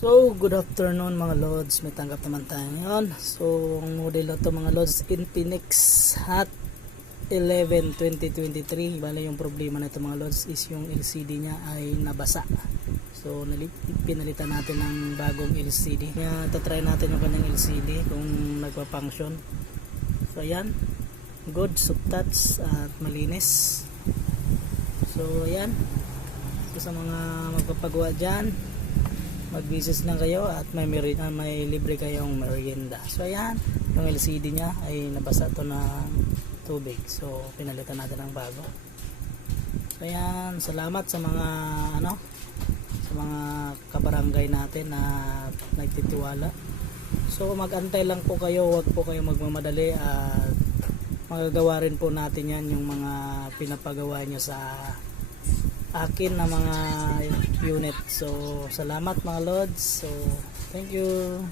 So, good afternoon mga lods. May tanggap naman tayo ngayon. So, ang model ito mga lods, Infinix Hot 11 2023. Bale yung problema na ito mga lods is yung LCD niya ay nabasa. So, pinalitan natin ng bagong LCD. Kaya tatry natin yung kanyang LCD kung nagpa-function. So, ayan. Good, subtats at malinis. So, ayan. So, sa mga magpapagawa dyan, mag-business lang kayo at may libre kayong merienda. So ayan, yung LCD nya ay nabasa to ng tubig. So pinalitan natin ng bago. So ayan, salamat sa mga sa mga kabarangay natin na nagtitiwala. So mag-antay lang po kayo, wag po kayo magmamadali at magagawa rin po natin yan yung mga pinapagawa nyo sa akin na mga unit. So salamat mga lods. So thank you.